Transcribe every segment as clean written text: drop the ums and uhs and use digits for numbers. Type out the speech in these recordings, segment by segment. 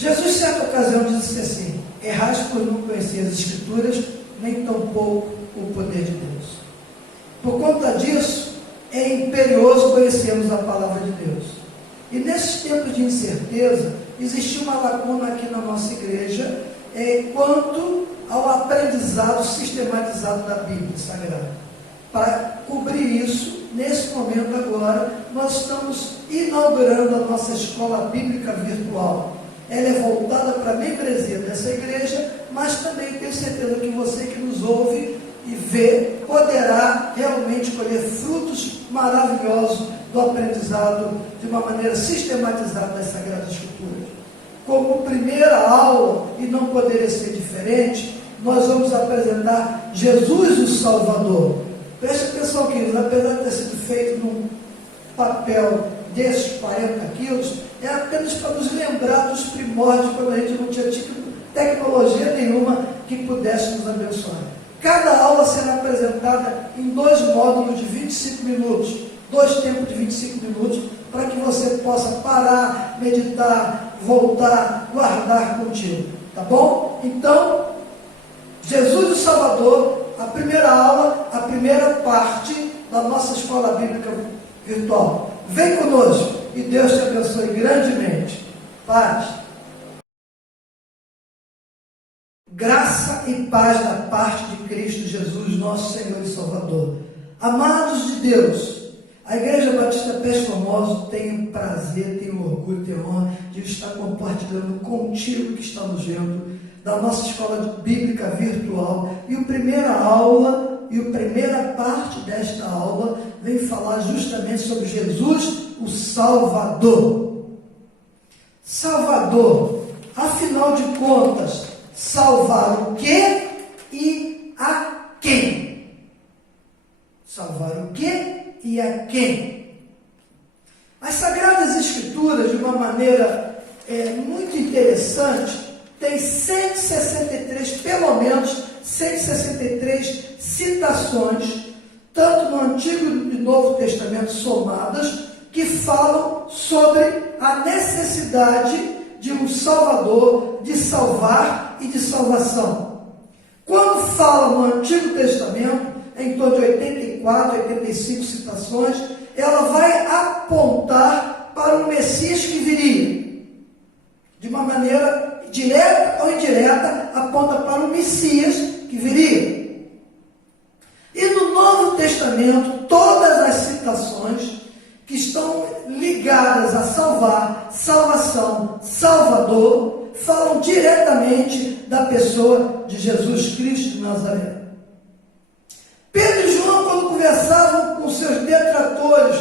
Jesus, certa ocasião, disse assim: errais por não conhecer as Escrituras, nem tampouco o poder de Deus. Por conta disso, é imperioso conhecermos a palavra de Deus. E nesses tempos de incerteza, existiu uma lacuna aqui na nossa igreja quanto ao aprendizado sistematizado da Bíblia Sagrada. Para cobrir isso, nesse momento agora, nós estamos inaugurando a nossa escola bíblica virtual. Ela é voltada para a membresia dessa igreja, mas também tenho certeza que você que nos ouve e vê, poderá realmente colher frutos maravilhosos do aprendizado de uma maneira sistematizada das Sagradas Escrituras. Como primeira aula, e não poderia ser diferente, nós vamos apresentar Jesus o Salvador. Preste atenção, queridos, apesar de ter sido feito num papel desses 40 quilos, é apenas para nos lembrar dos primórdios, quando a gente não tinha tecnologia nenhuma que pudesse nos abençoar. Cada aula será apresentada em 2 módulos de 25 minutos, 2 tempos de 25 minutos, para que você possa parar, meditar, voltar, guardar contigo, tá bom? Então, Jesus o Salvador, a primeira aula, a primeira parte da nossa escola bíblica virtual. Vem conosco e Deus te abençoe grandemente. Paz. Graça e paz da parte de Cristo Jesus, nosso Senhor e Salvador. Amados de Deus, a Igreja Batista Pés Formosos tem o prazer, tem o orgulho, tem a honra de estar compartilhando contigo que está nos vendo da nossa escola bíblica virtual. E a primeira aula e a primeira parte desta aula vem falar justamente sobre Jesus, o Salvador. Salvador, afinal de contas, salvar o quê e a quem? Salvar o quê e a quem? As Sagradas Escrituras, de uma maneira muito interessante, tem 163, pelo menos 163 citações, tanto no Antigo e Novo Testamento somadas, que falam sobre a necessidade de um Salvador, de salvar e de salvação. Quando fala no Antigo Testamento, em torno de 84, 85 citações, ela vai apontar para o Messias que viria. De uma maneira direta ou indireta, aponta para o Messias que viria. E no Novo Testamento, todas as citações que estão ligadas a salvar, salvação, Salvador, falam diretamente da pessoa de Jesus Cristo de Nazaré. Pedro e João, quando conversavam com seus detratores,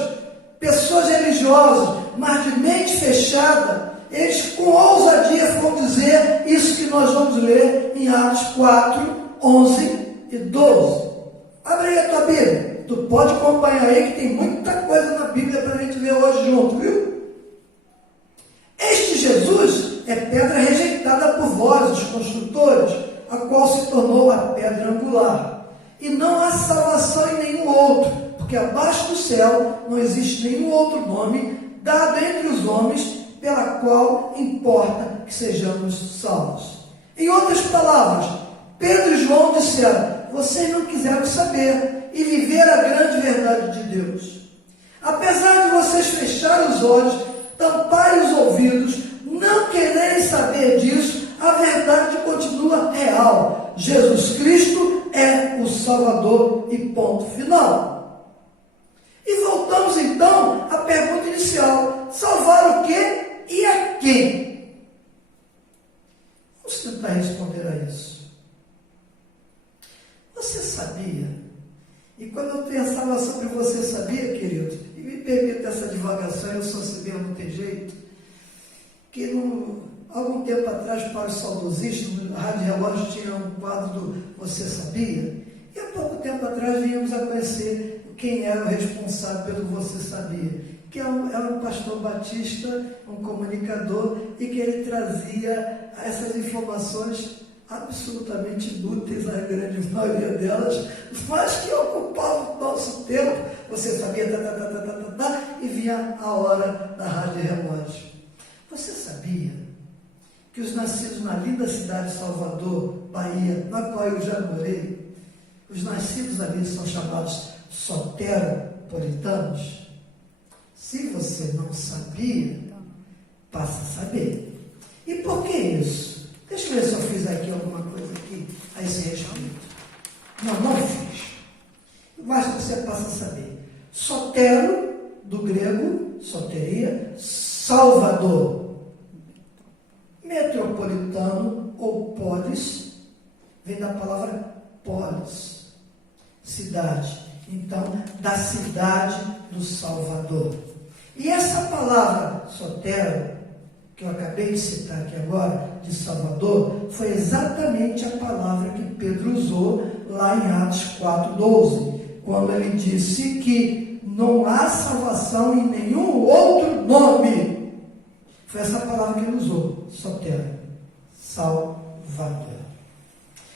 pessoas religiosas, mas de mente fechada, eles com ousadia vão dizer isso que nós vamos ler em Atos 4, 11 e 12. Abre aí a tua Bíblia. Tu pode acompanhar aí que tem muita coisa na Bíblia para a gente ver hoje junto, viu? Este Jesus é pedra rejeitada por vós, os construtores, a qual se tornou a pedra angular. E não há salvação em nenhum outro, porque abaixo do céu não existe nenhum outro nome dado entre os homens pela qual importa que sejamos salvos. Em outras palavras, Pedro e João disseram: vocês não quiseram saber e viver a grande verdade de Deus. Apesar de vocês fecharem os olhos, tamparem os ouvidos, não quererem saber disso, a verdade continua real. Jesus Cristo é o Salvador e ponto final. E voltamos então à pergunta inicial: salvar o quê e a quem? Vamos tentar responder a isso. Você sabia? E quando eu pensava sobre você sabia, querido, e me permita essa divagação, eu sou assim mesmo, não tem jeito, que algum tempo atrás, para os saudosistas, no Rádio Relógio tinha um quadro do Você Sabia? E há pouco tempo atrás viemos a conhecer quem era o responsável pelo Você Sabia, que era um pastor batista, um comunicador, e que ele trazia essas informações absolutamente inúteis, a grande maioria delas, mas que ocupavam o nosso tempo. Você sabia, e vinha a hora da Rádio Relógio. Você sabia que que os nascidos na linda cidade de Salvador, Bahia, na qual eu já morei, os nascidos ali são chamados soteropolitanos? Se você não sabia, passa a saber. E por que isso? Deixa eu ver se eu fiz aqui alguma coisa aqui a esse respeito. Não fiz. Mas você passa a saber. Sotero, do grego, soteria, Salvador. Metropolitano ou polis, vem da palavra polis, cidade. Então, da cidade do Salvador. E essa palavra sotero, que eu acabei de citar aqui agora, de Salvador, foi exatamente a palavra que Pedro usou lá em Atos 4,12, quando ele disse que não há salvação em nenhum outro nome. Foi essa palavra que ele usou, sotero, Salvador.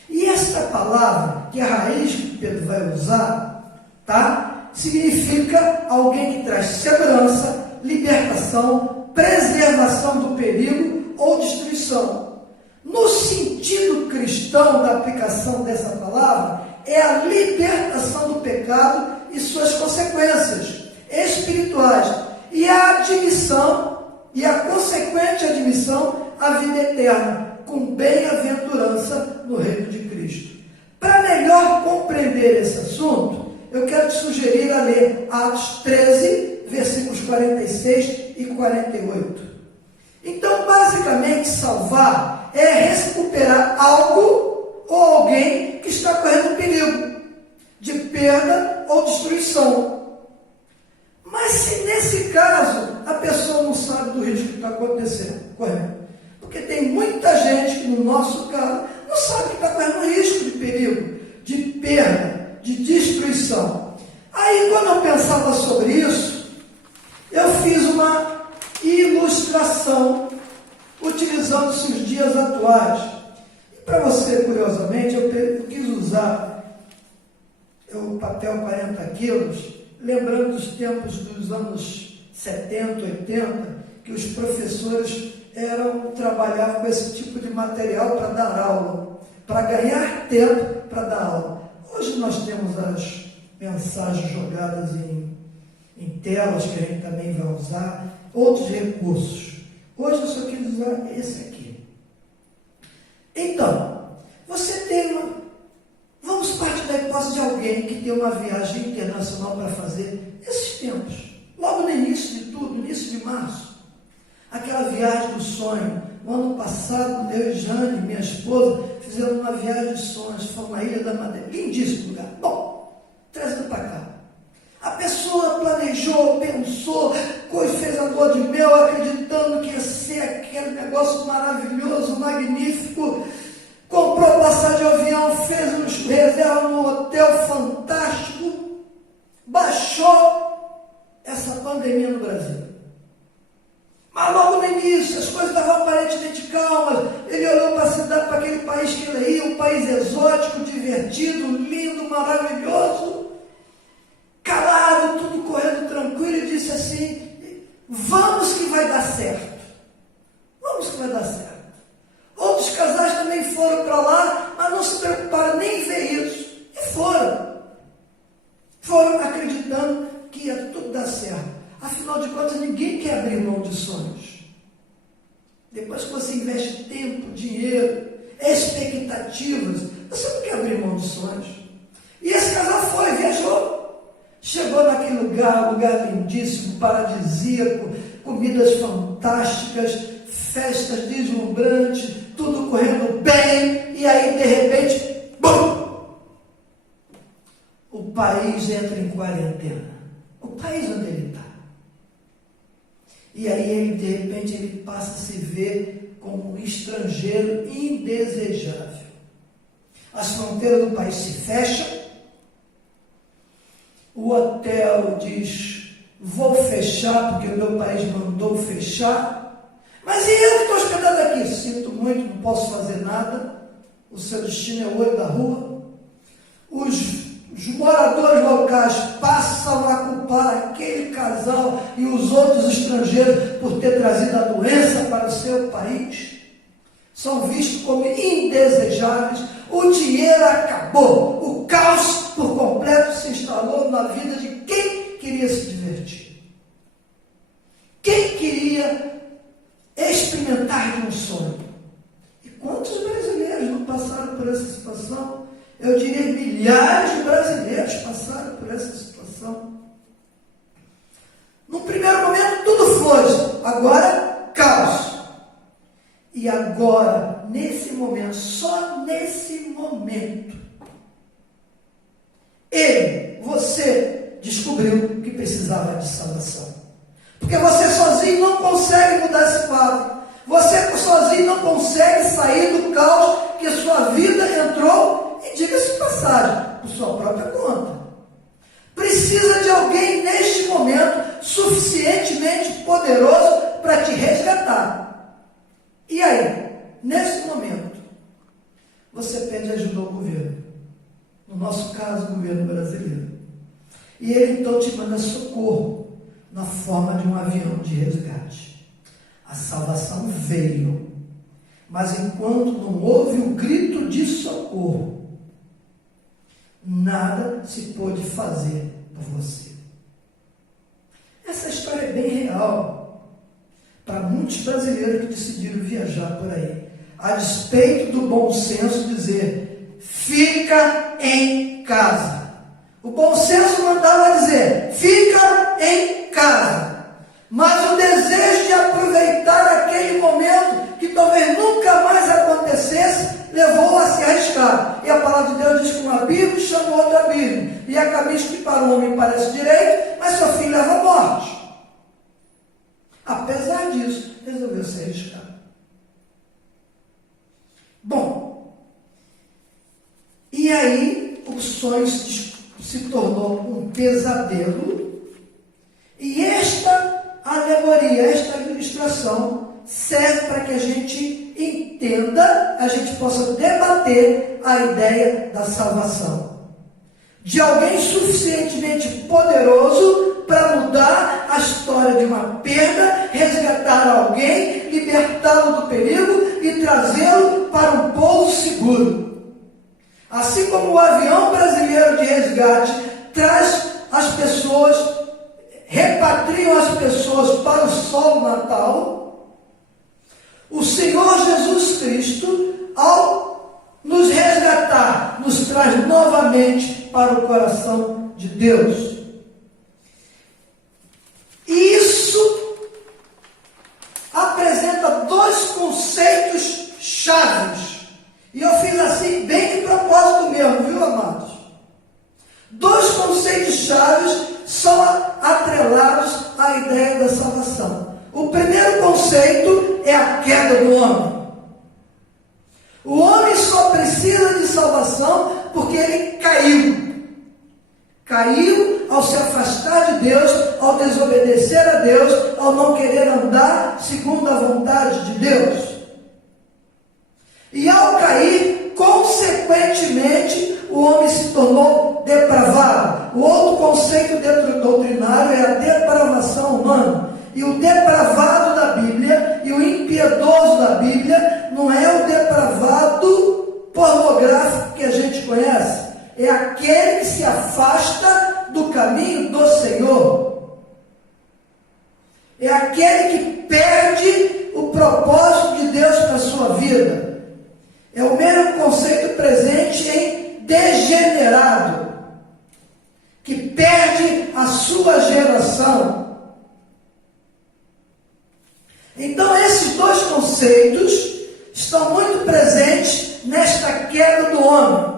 E esta palavra, que é a raiz que Pedro vai usar, tá? Significa alguém que traz segurança, libertação, preservação do perigo ou destruição. No sentido cristão da aplicação dessa palavra, é a libertação do pecado e suas consequências espirituais, e a admissão e a consequente admissão à vida eterna, com bem-aventurança no reino de Cristo. Para melhor compreender esse assunto, eu quero te sugerir a ler Atos 13, versículos 46 e 48. Então, basicamente, salvar é recuperar algo ou alguém que está correndo perigo de perda ou destruição. Mas se nesse caso a pessoa não sabe do risco que está acontecendo, correndo, porque tem muita gente que no nosso caso não sabe que está correndo risco de perigo, de perda, de destruição. Aí quando eu pensava sobre isso, eu fiz uma ilustração utilizando-se os dias atuais. E para você, curiosamente, eu quis usar o papel 40 quilos, lembrando dos tempos dos anos 70, 80, que os professores trabalhavam com esse tipo de material para dar aula, para ganhar tempo para dar aula. Hoje nós temos as mensagens jogadas em telas, que a gente também vai usar, outros recursos. Hoje eu só quis usar esse aqui. Então, você tem vamos partir da hipótese de alguém que tem uma viagem internacional para fazer esses tempos, logo no início de tudo, no início de março. Aquela viagem do sonho. No ano passado, eu e Jane, minha esposa, fizemos uma viagem de sonhos, foi uma Ilha da Madeira, lindíssimo lugar. Bom, trazendo para cá. A pessoa planejou, pensou, fez a lua de mel, acreditando que ia ser aquele negócio maravilhoso, magnífico, comprou passagem de avião, fez uns reservas num hotel fantástico, baixou essa pandemia no Brasil. Mas logo no início, as coisas estavam aparentemente calmas. Ele olhou para a cidade, para aquele país que ele ia, um país exótico, divertido, lindo, maravilhoso, calado, tudo correndo tranquilo, e disse assim: vamos que vai dar certo. Vamos que vai dar certo. Outros casais também foram para lá, mas não se preocuparam nem em ver isso. E foram. Foram acreditando que ia tudo dar certo. Afinal de contas, ninguém quer abrir mão de sonhos. Depois que você investe tempo, dinheiro, expectativas, você não quer abrir mão de sonhos. E esse casal foi, viajou. Chegou naquele lugar lindíssimo, paradisíaco, comidas fantásticas, festas deslumbrantes, tudo correndo bem, e aí de repente, bum! O país entra em quarentena. O país onde ele está. E aí ele, de repente, ele passa a se ver como um estrangeiro indesejável. As fronteiras do país se fecham. O hotel diz: vou fechar porque o meu país mandou fechar. Mas e eu que estou hospedado aqui? Sinto muito, não posso fazer nada. O seu destino é o olho da rua. Os moradores locais passam a culpar aquele casal e os outros estrangeiros por ter trazido a doença para o seu país. são vistos como indesejáveis, o dinheiro acabou, o caos por completo se instalou na vida de quem queria se divertir. Quem queria experimentar de um sonho? E quantos brasileiros não passaram por essa situação? Eu diria milhares de brasileiros passaram por essa situação. No primeiro momento tudo flores, agora caos. E agora, nesse momento, só nesse momento, você descobriu que precisava de salvação. Porque você sozinho não consegue mudar esse quadro. Você sozinho não consegue sair do caos que a sua vida entrou, e diga-se de passagem, por sua própria conta. Precisa de alguém neste momento suficientemente poderoso para te resgatar. E aí, nesse momento, você pede ajuda ao governo. No nosso caso, o governo brasileiro. E ele então te manda socorro na forma de um avião de resgate. A salvação veio, mas enquanto não houve o grito de socorro, nada se pôde fazer por você. Essa história é bem real para muitos brasileiros que decidiram viajar por aí, a despeito do bom senso dizer, fica em casa. O bom senso mandava dizer, fica em casa. Mas o desejo de aproveitar aquele momento que talvez nunca mais acontecesse, levou a se arriscar. E a palavra de Deus diz que um abismo chama outro abismo. E há caminhos que para o homem parece direito, mas seu fim leva à morte. Apesar disso, resolveu se arriscar. Bom, e aí o sonho se tornou um pesadelo, e esta alegoria, esta ilustração serve para que a gente entenda, a gente possa debater a ideia da salvação. De alguém suficientemente poderoso para mudar a história de uma perda, resgatar alguém, libertá-lo do perigo e trazê-lo para um pouso seguro. Assim como o avião brasileiro de resgate traz as pessoas, repatriam as pessoas para o solo natal, o Senhor Jesus Cristo, ao nos resgatar, nos traz novamente para o coração de Deus. E isso apresenta dois conceitos chaves. E eu fiz assim bem de propósito mesmo, viu, amados? Dois conceitos chaves são atrelados à ideia da salvação. O primeiro conceito é a queda do homem. O homem só precisa de salvação porque ele caiu. Caiu ao se afastar de Deus, ao desobedecer a Deus, ao não querer andar segundo a vontade de Deus. E ao cair, consequentemente, o homem se tornou depravado. O outro conceito doutrinário é a depravação humana. E o depravado da Bíblia e o impiedoso da Bíblia não é o depravado pornográfico que a gente conhece. É aquele que se afasta do caminho do Senhor. É aquele que perde o propósito de Deus para a sua vida. É o mesmo conceito presente em degenerado, que perde a sua geração. Então esses dois conceitos estão muito presentes nesta queda do homem.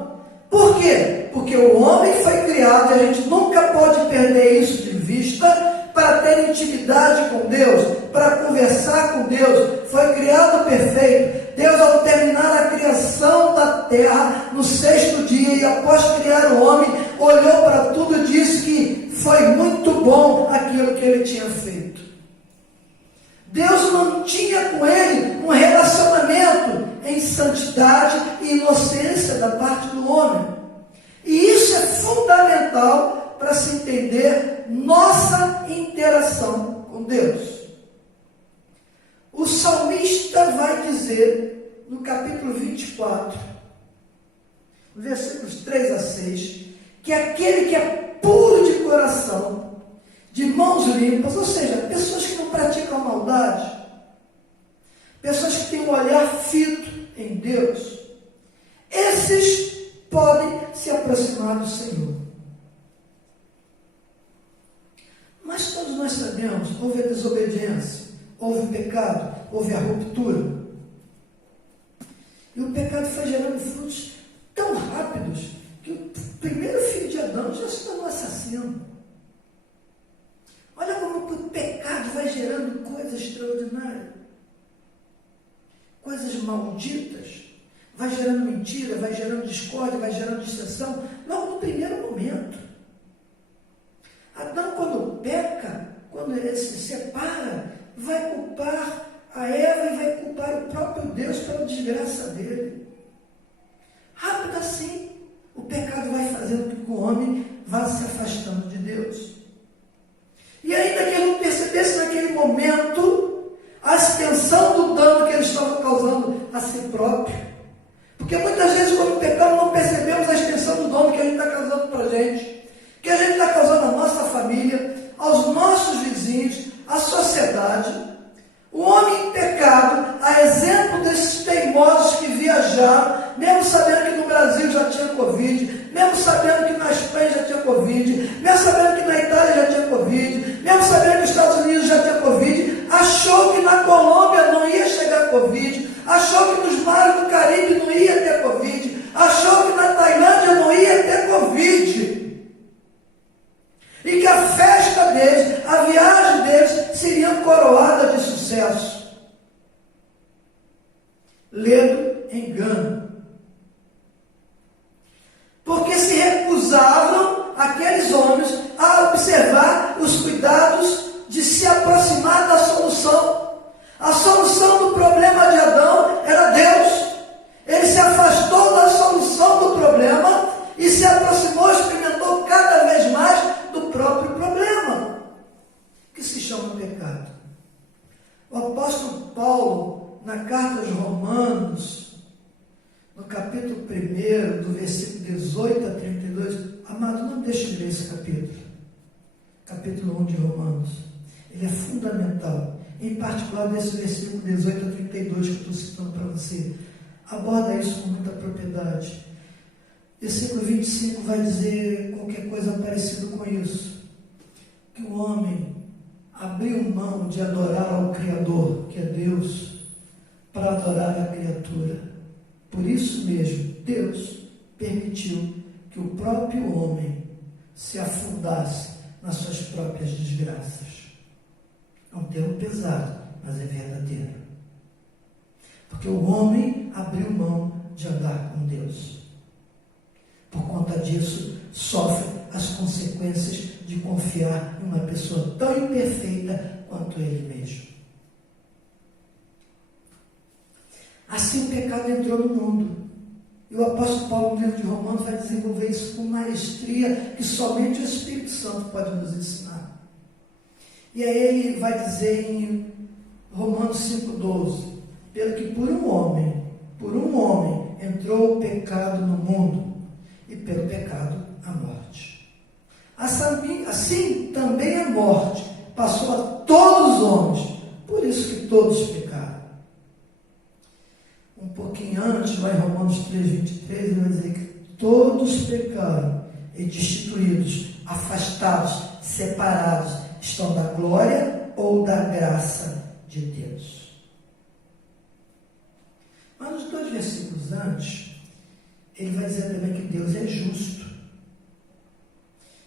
Por quê? Porque o homem foi criado, e a gente nunca pode perder isso de vista, para ter intimidade com Deus, para conversar com Deus. Foi criado perfeito. Deus, ao terminar a criação da terra, no sexto dia, e após criar o homem, olhou para tudo e disse que foi muito bom aquilo que ele tinha feito. Deus não tinha com ele um relacionamento em santidade e inocência da parte do homem. E isso é fundamental para se entender nossa interação com Deus. O salmista vai dizer no capítulo 24, versículos 3 a 6, que aquele que é puro de coração, de mãos limpas, ou seja, pessoas que não praticam maldade, pessoas que têm um olhar fito em Deus, esses podem se aproximar do Senhor. Mas todos nós sabemos, houve a desobediência, houve o pecado, houve a ruptura. E o pecado foi gerando frutos tão rápidos que o primeiro filho de Adão já se tornou assassino. Olha como o pecado vai gerando coisas extraordinárias, coisas malditas, vai gerando mentira, vai gerando discórdia, vai gerando dissensão, logo no primeiro momento. Adão, quando peca, quando ele se separa, vai culpar a Eva e vai culpar o próprio Deus pela desgraça dele. Rápido assim, o pecado vai fazendo com que o homem vá se afastando de Deus. E ainda que ele não percebesse naquele momento a extensão do dano que ele estava causando a si próprio. Porque muitas vezes, quando pecamos, não percebemos a extensão do dano que a gente está causando para a gente, que a gente está causando à nossa família, aos nossos vizinhos, à sociedade. O homem em pecado, a exemplo desses teimosos que viajaram, mesmo sabendo que no Brasil já tinha Covid, mesmo sabendo que na Espanha já tinha Covid, mesmo sabendo que na Itália já tinha Covid, mesmo sabendo que nos Estados Unidos já tinha Covid, achou que na Colômbia não ia chegar Covid, achou que nos mares do Caribe não ia ter Covid, achou que na Tailândia não ia ter Covid. E que a festa deles, a viagem deles, seria coroada de sucesso. Ledo engano. Porque se recusavam aqueles homens a observar os cuidados de se aproximar da solução. A solução do problema de Adão era Deus. Ele se afastou da solução do problema e se aproximou, experimentou cada vez mais do próprio problema, que se chama pecado. O apóstolo Paulo, na carta aos Romanos, no capítulo 1, do versículo 18 a 32, amado, não deixe de ler esse capítulo 1 de Romanos. Ele é fundamental, em particular desse versículo 18 a 32 que eu estou citando para você. Aborda isso com muita propriedade. Versículo 25 vai dizer qualquer coisa parecida com isso, que o homem abriu mão de adorar ao Criador, que é Deus, para adorar a criatura. Por isso mesmo, Deus permitiu que o próprio homem se afundasse nas suas próprias desgraças. É um termo pesado, mas é verdadeiro. Porque o homem abriu mão de andar com Deus. Por conta disso, sofre as consequências de confiar em uma pessoa tão imperfeita quanto ele mesmo. Assim o pecado entrou no mundo. E o apóstolo Paulo, no livro de Romanos, vai desenvolver isso com maestria que somente o Espírito Santo pode nos ensinar. E aí ele vai dizer em Romanos 5,12, pelo que por um homem entrou o pecado no mundo, e pelo pecado a morte. Assim também a morte passou a todos os homens, por isso que todos pecaram. Um pouquinho antes, lá em Romanos 3,23, ele vai dizer que todos pecaram e destituídos, afastados, separados, estão da glória ou da graça de Deus. Mas nos 2 versículos antes, ele vai dizer também que Deus é justo.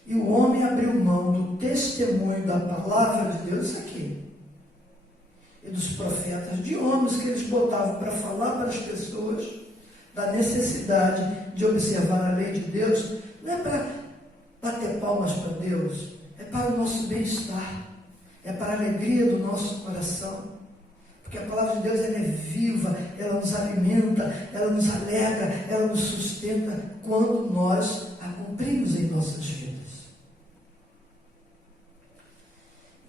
E o homem abriu mão do testemunho da palavra de Deus, isso aqui, e dos profetas, de homens que eles botavam para falar para as pessoas da necessidade de observar a lei de Deus. Não é para bater palmas para Deus, é para o nosso bem-estar, é para a alegria do nosso coração. Porque a palavra de Deus, ela é viva, ela nos alimenta, ela nos alegra, ela nos sustenta quando nós a cumprimos em nossas vidas.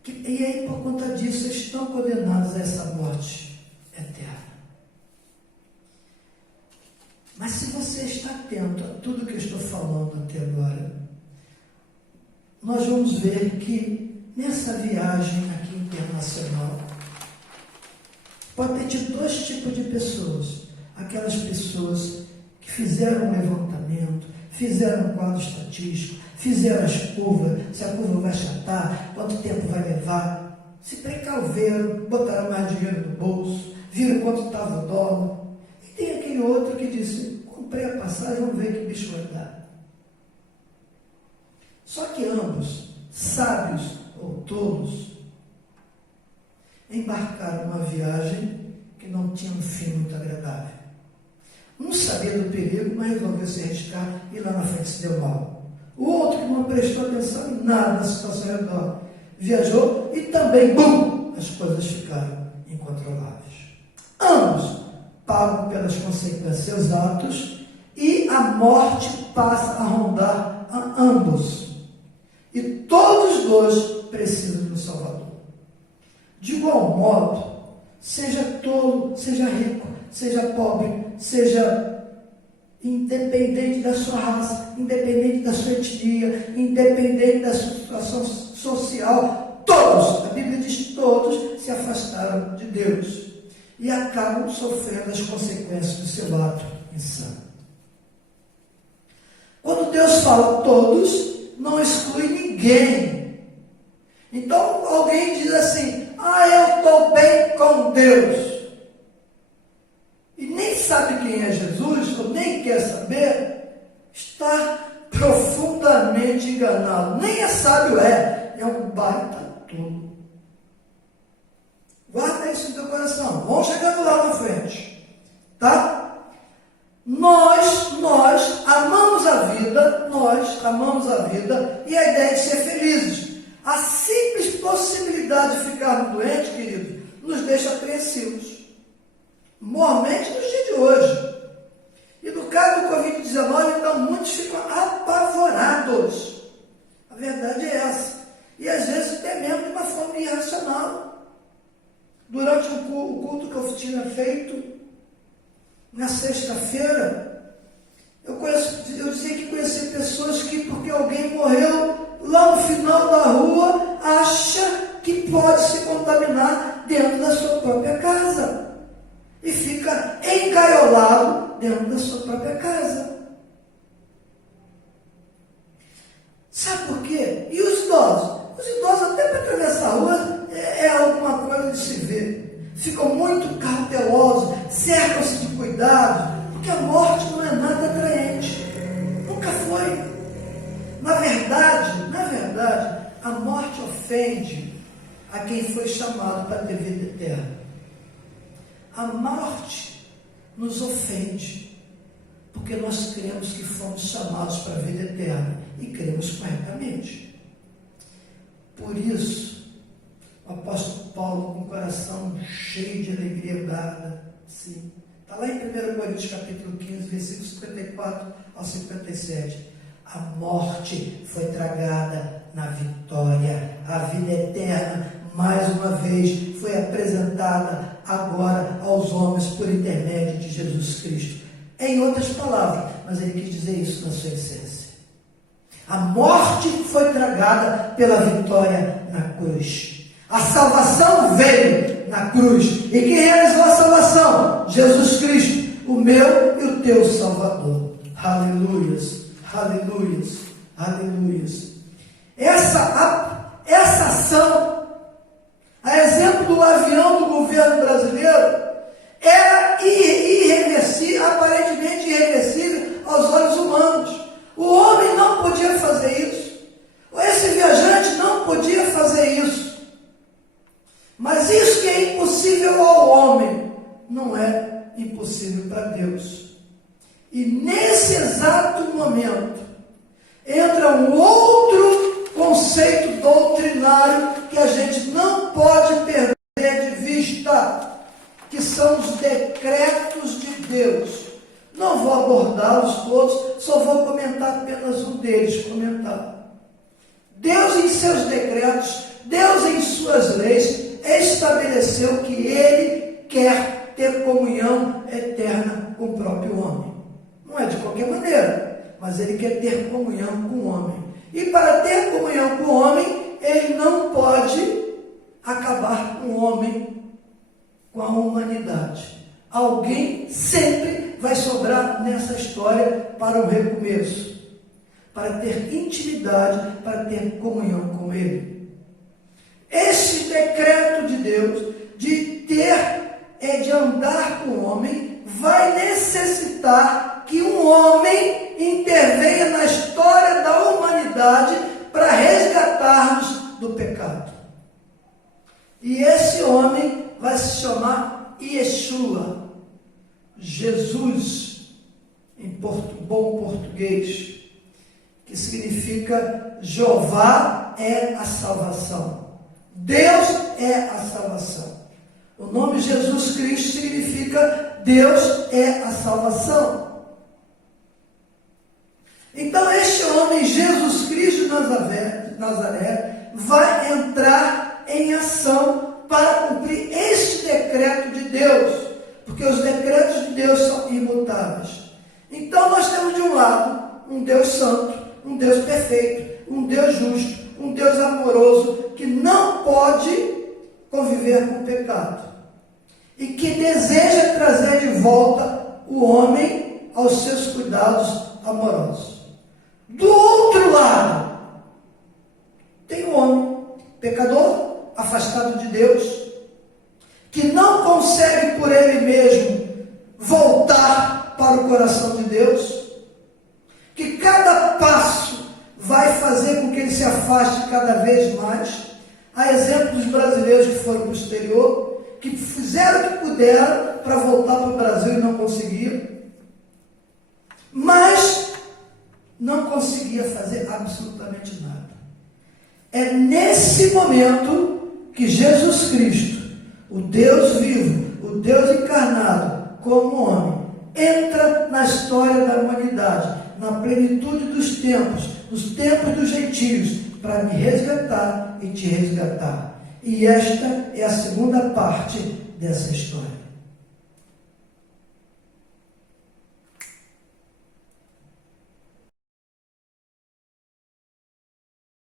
E aí, por conta disso, eles estão condenados a essa morte eterna. você está atento a tudo que eu estou falando até agora, nós vamos ver que nessa viagem aqui internacional, pode ter tido dois tipos de pessoas. Aquelas pessoas que fizeram um levantamento, fizeram um quadro estatístico, fizeram as curvas, se a curva vai achatar, quanto tempo vai levar, se precauveram, botaram mais dinheiro no bolso, viram quanto estava o dólar. E tem aquele outro que disse, comprei a passagem, vamos ver que bicho vai dar. Só que ambos, sábios ou tolos, embarcaram numa viagem que não tinha um fim muito agradável. Um sabia do perigo, mas resolveu se arriscar e lá na frente se deu mal. O outro, que não prestou atenção em nada na situação ao redor, viajou e também, bum, as coisas ficaram incontroláveis. Ambos pagam pelas consequências de seus atos e a morte passa a rondar a ambos. E todos os dois precisam de um Salvador. De igual modo, seja tolo, seja rico, seja pobre, seja independente da sua raça, independente da sua etnia, independente da sua situação social, todos, a Bíblia diz todos, se afastaram de Deus e acabam sofrendo as consequências do seu ato insano. Quando Deus fala todos, não exclui ninguém. Então alguém diz assim, eu estou bem com Deus. E nem sabe quem é Jesus, ou nem quer saber, está profundamente enganado. Nem é sábio, é um baita tolo. Guarda isso no teu coração. Vamos chegando lá na frente. Tá? Nós amamos a vida e a ideia de ser felizes. A simples possibilidade de ficarmos doentes, queridos, nos deixa apreensivos. Mormente nos dias de hoje. E no caso do Covid-19, então, muitos ficam apavorados. A verdade é essa. E às vezes até mesmo de uma forma irracional. Durante o culto que eu tinha feito, na sexta-feira, eu dizia que conheci pessoas que, porque alguém morreu lá no final da rua, acha que pode se contaminar dentro da sua própria casa. E fica engaiolado dentro da sua própria casa. Sabe por quê? E os idosos? Os idosos, até para atravessar a rua, é alguma coisa de se ver. Ficam muito cautelosos, cercam-se de cuidado, porque a morte não é nada atraente. Nunca foi. Na verdade, a morte ofende a quem foi chamado para ter vida eterna. A morte nos ofende, porque nós cremos que fomos chamados para a vida eterna e cremos corretamente. Por isso, o apóstolo Paulo, com o coração cheio de alegria dada, sim, está lá em 1 Coríntios capítulo 15, versículos 54 ao 57. A morte foi tragada na vitória. A vida eterna, mais uma vez, foi apresentada agora aos homens por intermédio de Jesus Cristo. Em outras palavras, mas ele quis dizer isso na sua essência. A morte foi tragada pela vitória na cruz. A salvação veio na cruz. E quem realizou a salvação? Jesus Cristo, o meu e o teu Salvador. Aleluias. Aleluias, aleluias. Essa ação, a exemplo do avião do governo brasileiro, era irreversível, aparentemente irreversível aos olhos humanos. O homem não podia fazer isso. Esse viajante não podia fazer isso. Mas isso que é impossível ao homem, não é impossível para Deus. E nesse exato momento, entra um outro conceito doutrinário que a gente não pode perder de vista, que são os decretos de Deus. Não vou abordá-los todos, só vou comentar apenas um deles, Deus em seus decretos, Deus em suas leis, estabeleceu que Ele quer ter comunhão eterna com o próprio homem. Não é de qualquer maneira, mas ele quer ter comunhão com o homem. E para ter comunhão com o homem, ele não pode acabar com o homem, com a humanidade. Alguém sempre vai sobrar nessa história para o recomeço, para ter intimidade, para ter comunhão com ele. Esse decreto de Deus de andar com o homem vai necessitar que um homem intervenha na história da humanidade para resgatar-nos do pecado. E esse homem vai se chamar Yeshua, Jesus, em bom português, que significa Jeová é a salvação. Deus é a salvação. O nome Jesus Cristo significa Deus é a salvação. Então este homem, Jesus Cristo de Nazaré, vai entrar em ação para cumprir este decreto de Deus, porque os decretos de Deus são imutáveis. Então nós temos de um lado um Deus santo, um Deus perfeito, um Deus justo, um Deus amoroso, que não pode conviver com o pecado e que deseja trazer de volta o homem aos seus cuidados amorosos. Do outro lado, tem o homem pecador, afastado de Deus, que não consegue por ele mesmo voltar para o coração de Deus, que cada passo vai fazer com que ele se afaste cada vez mais. Há exemplos dos brasileiros que foram para o exterior, que fizeram o que puderam para voltar para o Brasil e não conseguiram, mas não conseguia fazer absolutamente nada. É nesse momento que Jesus Cristo, o Deus vivo, o Deus encarnado como homem, entra na história da humanidade, na plenitude dos tempos, nos tempos dos gentios, para me resgatar e te resgatar. E esta é a segunda parte dessa história.